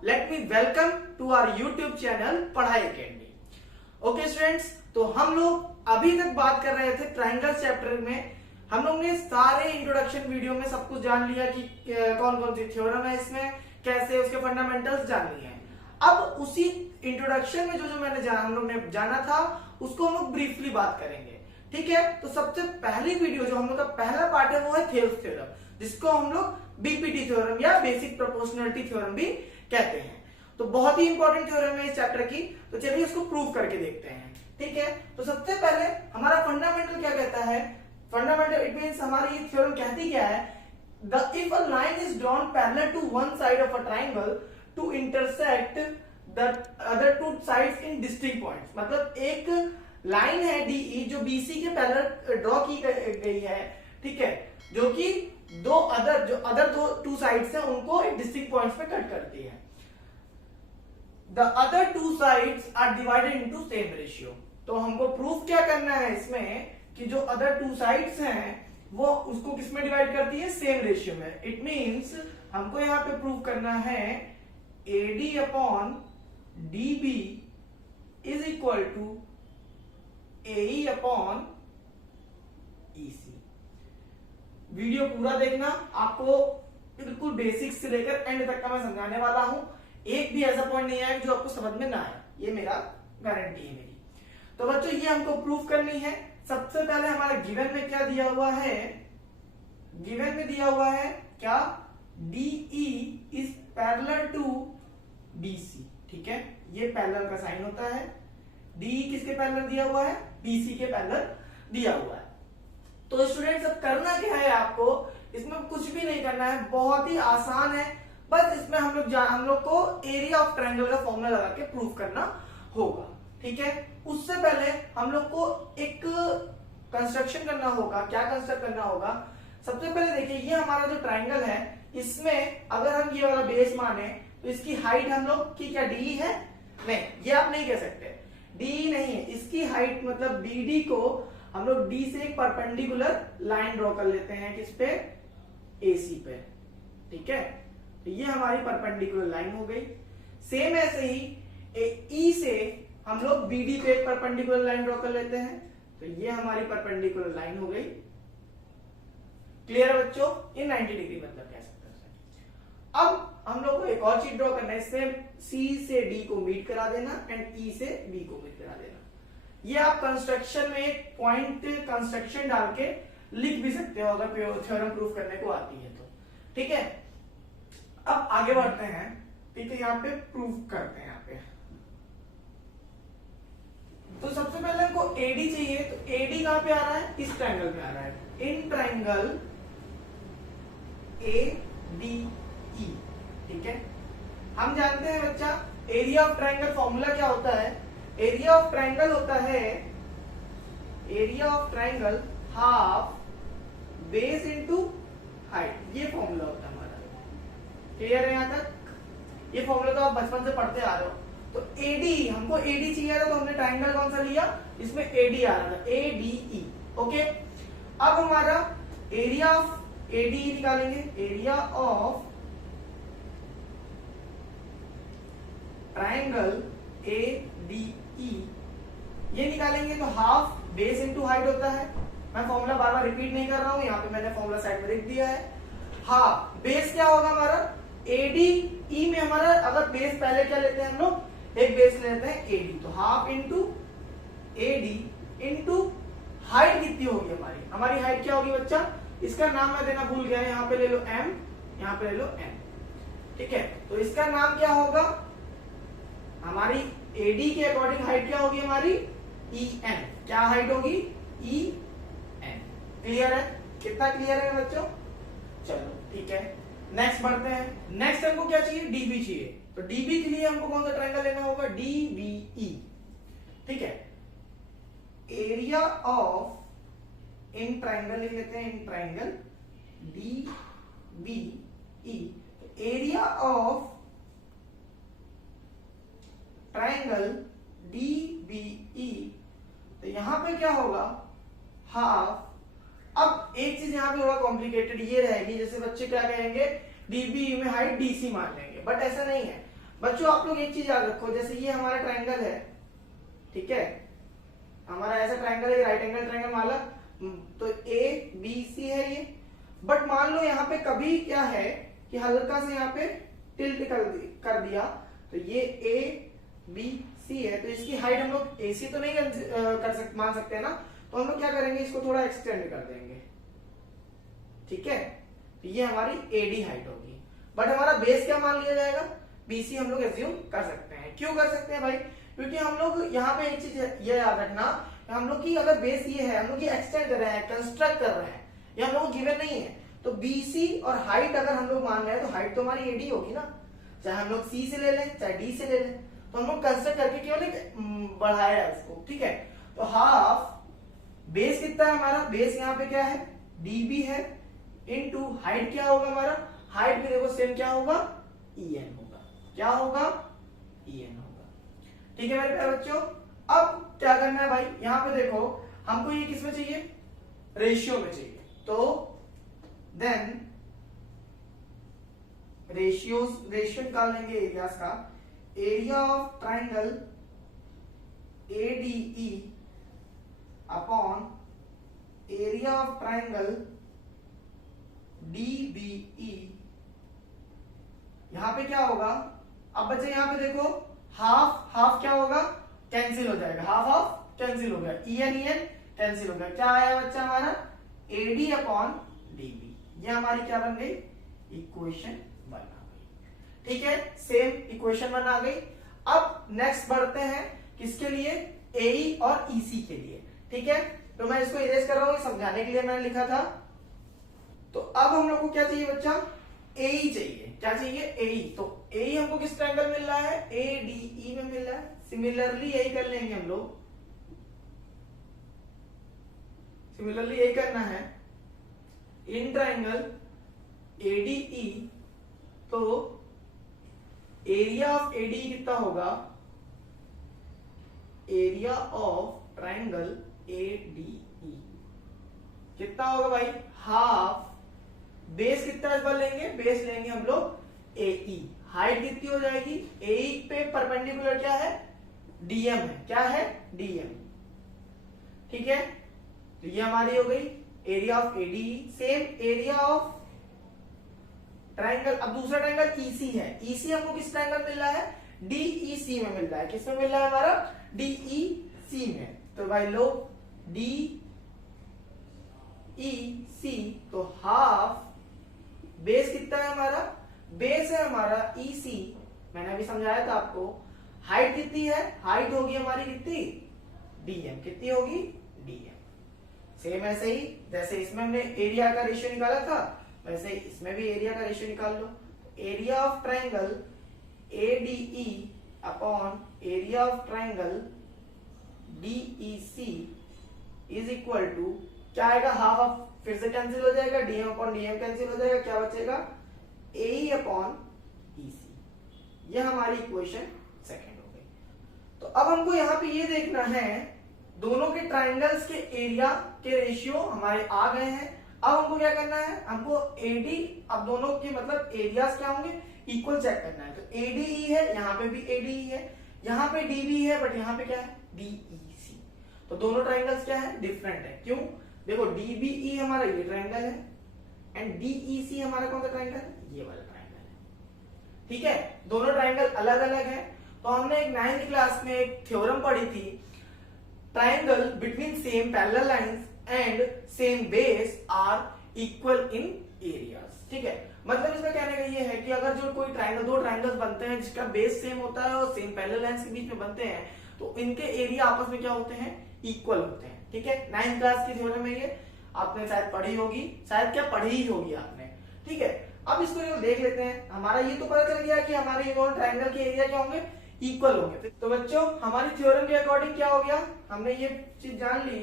let me welcome to our YouTube channel पढ़ाई academy. Okay students, तो हम लोग अभी तक बात कर रहे थे ट्राइंगल चैप्टर में। हम लोग ने सारे इंट्रोडक्शन वीडियो में सब कुछ जान लिया कि कौन कौन सी थ्योरम है इसमें, कैसे उसके फंडामेंटल्स जान लिए हैं। अब उसी इंट्रोडक्शन में जो मैंने हम लोग ने जाना था उसको हम लोग ब्रीफली बात करेंगे, ठीक है। तो सबसे पहली वीडियो जो हम लोग का पहला पार्ट है वो है थेल्स थ्योरम, जिसको हम लोग बीपीटी थ्योरम या बेसिक प्रोपोर्शनलिटी थ्योरम भी कहते हैं। तो बहुत ही इंपॉर्टेंट थ्योरम है इस चैप्टर की, तो चलिए इसको प्रूव करके देखते हैं, ठीक है। तो सबसे पहले हमारा फंडामेंटल क्या कहता है, फंडामेंटल इट मींस हमारी ये थ्योरम कहती क्या है, if a line is drawn parallel to one side of a triangle to intersect the other two sides in distinct points। मतलब एक लाइन है DE जो BC के पैरेलल ड्रॉ की गई है, ठीक है, जो कि अदर दो टू साइड्स हैं उनको एक डिस्टिंक्ट पॉइंट्स पे कट करती है। The other two sides are divided into same ratio। तो हमको प्रूफ क्या करना है इसमें कि जो अदर टू साइड्स हैं वो उसको किसमें डिवाइड करती है, सेम रेशियो में। इट मींस हमको यहाँ पे प्रूफ करना है AD upon DB is equal to AE upon EC। Video पूरा देखना, आपको बिल्कुल बेसिक्स से लेकर एंड तक का मैं समझाने वाला हूं। एक भी ऐसा पॉइंट नहीं आएगा जो आपको समझ में ना आए, ये मेरा गारंटी है मेरी। तो बच्चों ये हमको प्रूफ करनी है। सबसे पहले हमारा गिवन में क्या दिया हुआ है, गिवन में दिया हुआ है क्या, DE is parallel to BC, ठीक है। ये पैरेलल का साइन होता है। DE किसके पैरेलल दिया हुआ है, BC के पैरेलल दिया हुआ है। तो स्टूडेंट्स अब करना क्या है आपको, इसमें कुछ भी नहीं करना है, बहुत ही आसान है। बस इसमें हम लोग को एरिया ऑफ ट्रायंगल का फॉर्मूला लगा के प्रूफ करना होगा, ठीक है। उससे पहले हम लोग को एक कंस्ट्रक्शन करना होगा। क्या कंस्ट्रक्ट करना होगा, सबसे पहले देखिए ये हमारा जो ट्रायंगल है इसमें अगर हम ये वाला बेस माने तो इसकी हाइट हम लोग की क्या DE है, नहीं ये आप नहीं कह सकते, DE नहीं है। इसकी हाइट मतलब BD को हम लोग D से एक परपेंडिकुलर लाइन ड्रॉ कर लेते हैं, किस पे, AC पे, ठीक है। तो ये हमारी परपेंडिकुलर लाइन हो गई। सेम ऐसे ही E से हम लोग BD पे एक परपेंडिकुलर लाइन ड्रॉ कर लेते हैं, तो ये हमारी परपेंडिकुलर लाइन हो गई। क्लियर है बच्चों, ये 90 डिग्री मतलब कह सकते हैं। अब हम लोग को एक और चीज ड्रॉ करना है, इससे C से D को मीट करा देना एंड E से B को मीट करा देना। ये आप कंस्ट्रक्शन में एक पॉइंट कंस्ट्रक्शन डाल के लिख भी सकते हो अगर थ्योरम प्रूफ करने को आती है तो, ठीक है। अब आगे बढ़ते हैं, ठीक है, यहाँ पे प्रूफ करते हैं। यहाँ पे तो सबसे पहले हमको AD चाहिए, तो AD कहां पे आ रहा है, इस ट्रायंगल पे आ रहा है, इन ट्रायंगल ADE, ठीक है। हम जानते हैं बच्चा एरिया ऑफ ट्रायंगल फॉर्मूला क्या होता है, एरिया ऑफ ट्रायंगल होता है, area of triangle half base into height, ये फॉर्मूला होता है हमारा। क्लियर है यहां तक, ये फॉर्मूला तो आप बचपन से पढ़ते आ रहे हो। तो AD हमको AD चाहिए था, तो हमने ट्रायंगल कौन सा लिया, इसमें AD आ रहा था, ADE, ओके। अब हमारा एरिया ऑफ ADE निकालेंगे, एरिया ऑफ ट्रायंगल ADE ये निकालेंगे तो हाफ बेस इनटू हाइट होता है। मैं फॉर्मूला बार बार रिपीट नहीं कर रहा हूं, यहाँ पे मैंने फॉर्मूला साइड में लिख दिया है। हाफ बेस क्या होगा हमारा, ADE में हमारा अगर बेस पहले क्या लेते हैं हम लोग, एक बेस लेते हैं AD, तो half into AD into height कितनी होगी हमारी हाइट क्या होगी बच्चा, इसका नाम मैं देना भूल गया, यहाँ पे ले लो M, यहाँ पे ले लो N, ठीक है। तो इसका नाम क्या होगा, हमारी AD के अकॉर्डिंग हाइट क्या होगी हमारी, EN। क्या हाइट होगी, EN। क्लियर है, कितना क्लियर है बच्चों, चलो ठीक है। नेक्स्ट बढ़ते हैं। नेक्स्ट हमको क्या चाहिए, DB चाहिए, तो DB के लिए हमको कौन सा ट्रायंगल लेना होगा, DBE, ठीक है। एरिया ऑफ इन ट्रायंगल लिख लेते हैं, in triangle DBE, area of triangle DBE, तो यहां पे क्या होगा, हाफ। अब एक चीज यहां पे थोड़ा कॉम्प्लिकेटेड ये रहेगी, जैसे बच्चे क्या कहेंगे, DBE में हाइट DC मान लेंगे, बट ऐसा नहीं है। बच्चों आप लोग एक चीज याद रखो, जैसे ये हमारा ट्राइंगल है, ठीक है, हमारा ऐसा ट्राइंगल है, राइट एंगल ट्राइंगल वाला, तो ए बी सी है ये। बट मान लो यहाँ पे कभी क्या है कि हल्का से यहाँ पे टिल्ट कर दिया, तो ये ए बी सी है, तो इसकी हाइट हम लोग ए सी तो नहीं मान सकते हैं ना, तो हम लोग क्या करेंगे, इसको थोड़ा एक्सटेंड कर देंगे, ठीक है, तो ये हमारी एडी हाइट होगी। बट हमारा बेस क्या मान लिया जाएगा, बीसी हम लोग एज्यूम कर सकते हैं। क्यों कर सकते हैं भाई, क्योंकि हम लोग यहाँ पे एक चीज ये याद रखना, हम लोग की अगर बेस ये है, हम लोग ये एक्सटेंड कर रहे हैं, कंस्ट्रक्ट कर रहे हैं, ये हम लोग को गिवन नहीं है, तो बीसी और हाइट अगर हम लोग मान रहे हैं तो हाइट तो हमारी एडी होगी ना, चाहे हम लोग सी से ले लें चाहे डी से ले लें, तो हम लोग कंस्ट्रक्ट करके केवल बढ़ाया है उसको, ठीक है। तो हाफ बेस कितना है हमारा, बेस यहाँ पे क्या है डीबी है, इनटू हाइट क्या होगा हमारा, हाइट में देखो सेम क्या होगा, EN होगा, क्या होगा, EN होगा, ठीक है मेरे प्यारे बच्चों। अब क्या करना है भाई, यहाँ पे देखो हमको ये किसमें चाहिए, रेशियो में चाहिए, तो देन रेशियो निकाल लेंगे एरियाज का, area of triangle ADE upon area of triangle DBE, यहां पे क्या होगा, अब बच्चे यहां पे देखो हाफ हाफ क्या होगा, कैंसिल हो जाएगा, हाफ हाफ कैंसिल हो गया, EN कैंसिल हो गया, क्या आया बच्चा हमारा AD अपॉन DB, ये हमारी क्या बन गई, इक्वेशन 1 आ गई, ठीक है, सेम इक्वेशन 1 आ गई। अब नेक्स्ट बढ़ते हैं किसके लिए, AE और EC के लिए, ठीक है, तो मैं इसको इरेज कर रहा हूं, समझाने के लिए मैंने लिखा था। तो अब हम लोग को क्या चाहिए बच्चा, AE चाहिए, क्या चाहिए AE, तो AE हमको किस ट्रायंगल मिल रहा है, ADE में मिल रहा है। सिमिलरली यही कर लेंगे हम लोग, सिमिलरली यही करना है इन ट्रायंगल ADE, तो एरिया ऑफ ADE कितना होगा, एरिया ऑफ ट्रायंगल ADE कितना होगा भाई, हाफ, बेस कितना इस बार लेंगे, बेस लेंगे हम लोग AE, हाइट कितनी हो जाएगी, AE पे परपेंडिकुलर क्या है, DM है, क्या है DM, ठीक है, तो ये हमारी हो गई area of ADE। Same area of triangle, अब दूसरा ट्रायंगल EC है, EC हमको किस ट्रायंगल मिल रहा है, DEC में मिल रहा है, किसमें मिल रहा है हमारा, DEC में, तो भाई लो DEC, तो हाफ, बेस कितना है हमारा, बेस है हमारा EC, मैंने अभी समझाया था आपको, हाइट कितनी है, हाइट होगी हमारी कितनी, DM, कितनी होगी DM। सेम ऐसे ही जैसे इसमें हमने एरिया का रेशियो निकाला था, वैसे इसमें भी एरिया का रेशियो निकाल लो, area of triangle ADE upon area of triangle DEC is equal to क्या आएगा, हाफ ऑफ फिर से कैंसिल हो जाएगा, DM अपॉन DM कैंसिल हो जाएगा, क्या बचेगा AE अपॉन EC, यह हमारी इक्वेशन सेकंड हो गई। तो अब हमको यहाँ पे ये देखना है, दोनों के ट्रायंगल्स के एरिया के रेशियो हमारे आ गए हैं। अब हमको क्या करना है, हमको AD, अब दोनों के मतलब एरियाज क्या होंगे, इक्वल चेक करना है, तो ADE है, यहाँ पे भी ADE है, यहाँ पे DB है, बट यहाँ पे क्या है DEC, तो दोनों ट्रायंगल्स क्या है, डिफरेंट है। क्यों, देखो DBE हमारा ये ट्रायंगल है एंड DEC हमारा कौन सा ट्रायंगल है, ये वाला ट्रायंगल है, ठीक है, दोनों ट्रायंगल अलग अलग है। तो हमने एक 9th क्लास में एक थ्योरम पढ़ी थी, triangle between same parallel lines and same base are equal in areas, ठीक है, मतलब इसमें कहने का ये है कि अगर जो कोई ट्रायंगल, दो ट्रायंगल्स बनते हैं जिसका बेस सेम होता है और सेम पैरेलल लाइंस के बीच में बनते हैं, तो इनके एरिया आपस में क्या होते हैं, इक्वल होते हैं, ठीक है। 9th क्लास की थ्योरम में ये आपने शायद पढ़ी होगी, शायद क्या पढ़ी ही होगी आपने, ठीक है। अब इसको देख लेते हैं, हमारा ये तो पता चल गया कि हमारे दोनों ट्रायंगल के एरिया क्या होंगे, इक्वल होंगे। तो बच्चों हमारी थ्योरम के अकॉर्डिंग क्या हो गया, हमने ये चीज जान ली,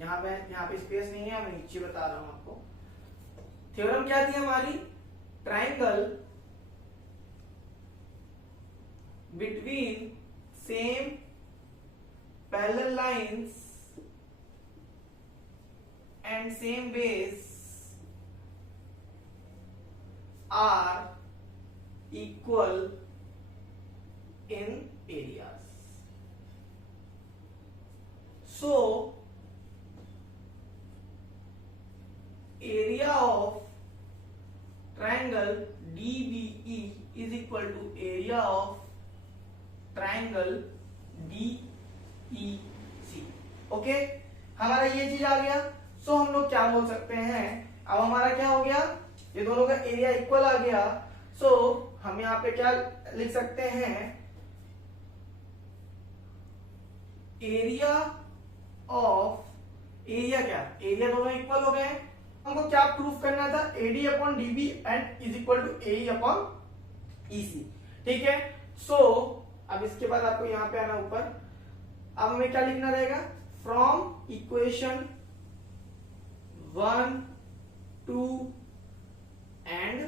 यहाँ पे स्पेस नहीं है, मैं नीचे बता रहा हूं आपको। थ्योरम क्या थी हमारी, triangle between same parallel lines and same base are equal in areas, ठीक है, मतलब इसमें कहने का ये है कि अगर जो कोई ट्रायंगल, दो ट्रायंगल्स बनते हैं जिसका बेस सेम होता है और सेम पैरेलल लाइंस के बीच में बनते हैं, तो इनके एरिया आपस में क्या होते हैं, इक्वल होते हैं, ठीक है। 9th क्लास की थ्योरम में ये आपने शायद पढ़ी होगी, शायद क्या पढ़ी ही होगी आपने, ठीक है। अब इसको देख लेते हैं, हमारा ये तो पता चल गया कि हमारे दोनों ट्रायंगल के एरिया क्या होंगे, इक्वल होंगे। तो बच्चों हमारी थ्योरम के अकॉर्डिंग क्या हो गया, हमने ये चीज जान ली, triangle between same parallel lines and same base are equal in areas, ठीक है, equal in areas. So area of triangle DBE is equal to area of triangle DEC. Okay, हमारा ये चीज आ गया. सो हम लोग क्या बोल सकते हैं, अब हमारा क्या हो गया, ये दोनों का एरिया इक्वल आ गया. सो हम यहाँ पे क्या लिख सकते हैं, एरिया ऑफ, एरिया क्या, एरिया दोनों इक्वल हो गए. हमको क्या प्रूफ करना था, AD upon DB and is equal to AE upon EC. ठीक है. सो अब इसके बाद आपको यहाँ पे आना ऊपर. अब हमें क्या लिखना रहेगा, from equation 1, 2 and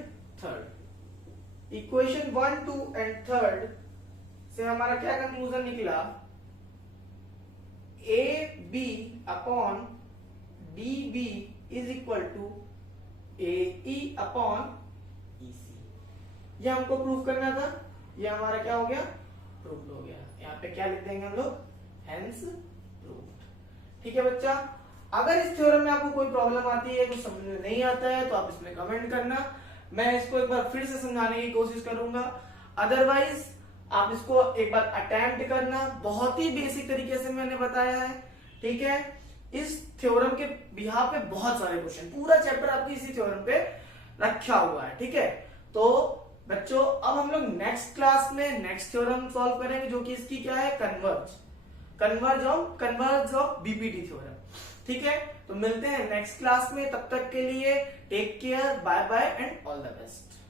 3. Equation 1, 2 and 3 से हमारा क्या कंक्लूजन निकला, AB upon DB is equal to AE upon EC. ये हमको प्रूव करना था. ये हमारा क्या हो गया, प्रूव्ड हो गया. यहाँ पे क्या लिख देंगे हम लोग, हेंस प्रूव्ड. ठीक है बच्चा. अगर इस थ्योरम में आपको कोई प्रॉब्लम आती है, कुछ समझ में नहीं आता है, तो आप इसमें कमेंट करना. मैं इसको एक बार फिर से समझाने की कोशिश करूंगा. अदरवाइज आप इसको एक बार अटेम्प्ट करना. बहुत ही बेसिक तरीके से मैंने बताया है. ठीक है. इस थ्योरम के बिहाफ पे बहुत सारे क्वेश्चन, पूरा चैप्टर आपको इसी थ्योरम पे रखा हुआ है. ठीक है. तो बच्चों अब हम लोग नेक्स्ट क्लास में नेक्स्ट थ्योरम सॉल्व करेंगे, जो कि इसकी क्या है, कन्वर्ज ऑफ बीपीटी थ्योरम. ठीक है. तो मिलते हैं नेक्स्ट क्लास में. तब तक के लिए take care, bye bye and all the best.